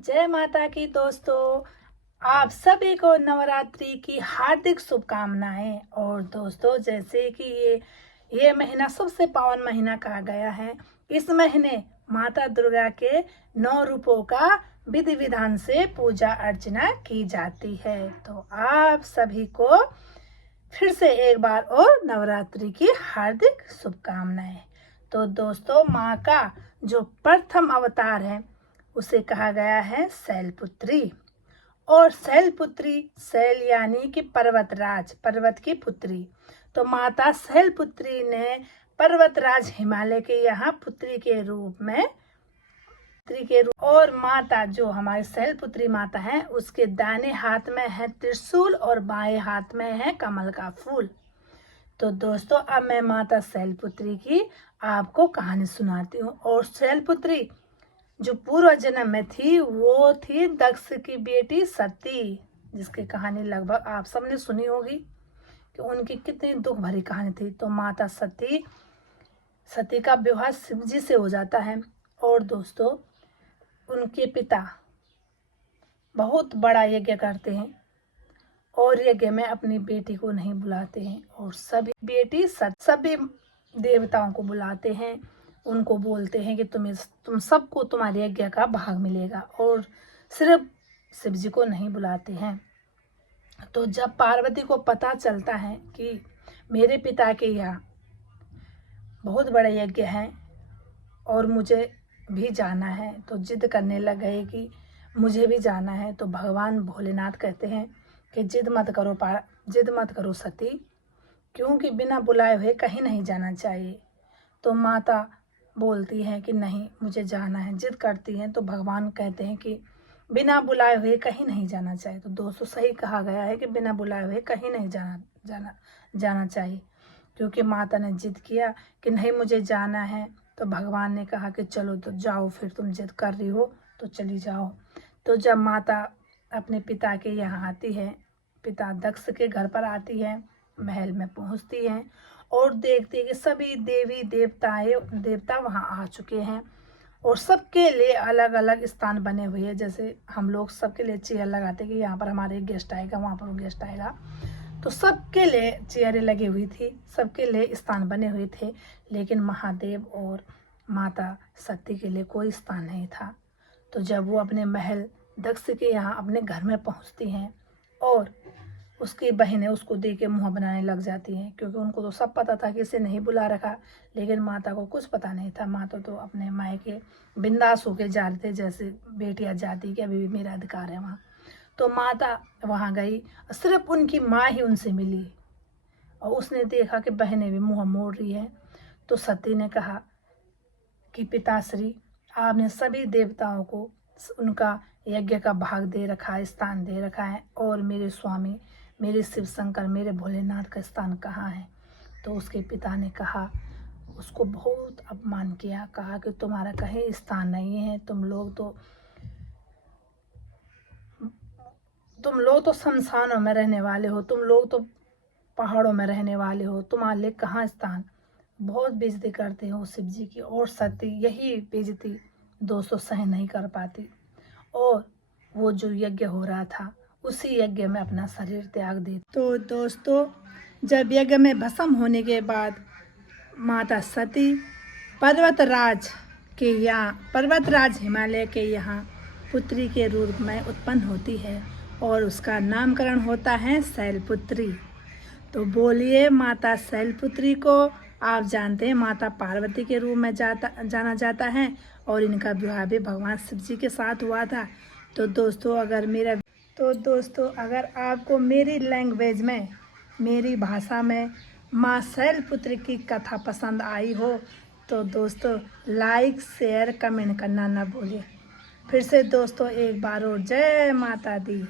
जय माता की दोस्तों। आप सभी को नवरात्रि की हार्दिक शुभकामनाएं। और दोस्तों, जैसे कि ये महीना सबसे पावन महीना कहा गया है। इस महीने माता दुर्गा के 9 रूपों का विधि विधान से पूजा अर्चना की जाती है। तो आप सभी को फिर से एक बार और नवरात्रि की हार्दिक शुभकामनाएं। तो दोस्तों, माँ का जो प्रथम अवतार है उसे कहा गया है शैलपुत्री। और शैलपुत्री, शैल यानी कि पर्वतराज, पर्वत की पुत्री। तो माता शैलपुत्री ने पर्वतराज हिमालय के यहाँ पुत्री के रूप में और माता जो हमारी शैलपुत्री माता है उसके दाहिने हाथ में है त्रिशूल और बाएं हाथ में है कमल का फूल। तो दोस्तों, अब मैं माता शैलपुत्री की आपको कहानी सुनाती हूँ। और शैलपुत्री जो पूर्व जन्म में थी वो थी दक्ष की बेटी सती, जिसकी कहानी लगभग आप सबने सुनी होगी कि उनकी कितनी दुख भरी कहानी थी। तो माता सती का विवाह शिव जी से हो जाता है। और दोस्तों, उनके पिता बहुत बड़ा यज्ञ करते हैं और यज्ञ में अपनी बेटी को नहीं बुलाते हैं और सभी देवताओं को बुलाते हैं। उनको बोलते हैं कि तुम सबको तुम्हारे यज्ञ का भाग मिलेगा, और सिर्फ शिव जी को नहीं बुलाते हैं। तो जब पार्वती को पता चलता है कि मेरे पिता के यहाँ बहुत बड़ा यज्ञ है और मुझे भी जाना है, तो जिद करने लग गए कि मुझे भी जाना है। तो भगवान भोलेनाथ कहते हैं कि जिद मत करो सती, क्योंकि बिना बुलाए हुए कहीं नहीं जाना चाहिए। तो माता बोलती हैं कि नहीं, मुझे जाना है, जिद करती हैं। तो भगवान कहते हैं कि बिना बुलाए हुए कहीं नहीं जाना चाहिए। तो दोस्तों, सही कहा गया है कि बिना बुलाए हुए कहीं नहीं जाना चाहिए, क्योंकि माता ने जिद किया कि नहीं मुझे जाना है। तो भगवान ने कहा कि चलो तो जाओ, फिर तुम जिद कर रही हो तो चली जाओ। तो जब माता अपने पिता के यहाँ आती है, पिता दक्ष के घर पर आती है, महल में पहुँचती है और देखती है कि सभी देवी देवता वहाँ आ चुके हैं और सबके लिए अलग अलग स्थान बने हुए हैं। जैसे हम लोग सबके लिए चेयर लगाते कि यहाँ पर हमारे गेस्ट आएगा, वहाँ पर वो गेस्ट आएगा। तो सबके लिए चेयरें लगी हुई थी, सबके लिए स्थान बने हुए थे, लेकिन महादेव और माता सती के लिए कोई स्थान नहीं था। तो जब वो अपने महल दक्ष के यहाँ अपने घर में पहुँचती हैं और उसकी बहनें उसको देख के मुँह बनाने लग जाती हैं, क्योंकि उनको तो सब पता था कि इसे नहीं बुला रखा, लेकिन माता को कुछ पता नहीं था। माता तो अपने मायके बिंदास होके जा रहे थे, जैसे बेटियां जाती कि अभी भी मेरा अधिकार है वहाँ। तो माता वहाँ गई, सिर्फ उनकी माँ ही उनसे मिली और उसने देखा कि बहनें भी मुँह मोड़ रही हैं। तो सती ने कहा कि पिताश्री, आपने सभी देवताओं को उनका यज्ञ का भाग दे रखा है, स्थान दे रखा है, और मेरे स्वामी, मेरे शिव शंकर, मेरे भोलेनाथ का स्थान कहाँ है। तो उसके पिता ने कहा, उसको बहुत अपमान किया, कहा कि तुम्हारा कहीं स्थान नहीं है, तुम लोग तो शमशानों में रहने वाले हो, तुम लोग तो पहाड़ों में रहने वाले हो, तुम्हारे लिए कहाँ स्थान। बहुत बेइज्जती करते हो शिव जी की। और सती यही बेइज्जती दोस्तों सह नहीं कर पाती और वो जो यज्ञ हो रहा था उसी यज्ञ में अपना शरीर त्याग दी। तो दोस्तों, जब यज्ञ में भस्म होने के बाद माता सती पर्वतराज हिमालय के यहाँ पुत्री के रूप में उत्पन्न होती है और उसका नामकरण होता है शैलपुत्री। तो बोलिए माता शैलपुत्री को। आप जानते हैं माता पार्वती के रूप में जाना जाता है और इनका विवाह भी भगवान शिव जी के साथ हुआ था। तो दोस्तों, अगर आपको मेरी लैंग्वेज में, मेरी भाषा में माँ शैलपुत्री की कथा पसंद आई हो तो दोस्तों लाइक शेयर कमेंट करना ना भूलिए। फिर से दोस्तों एक बार और जय माता दी।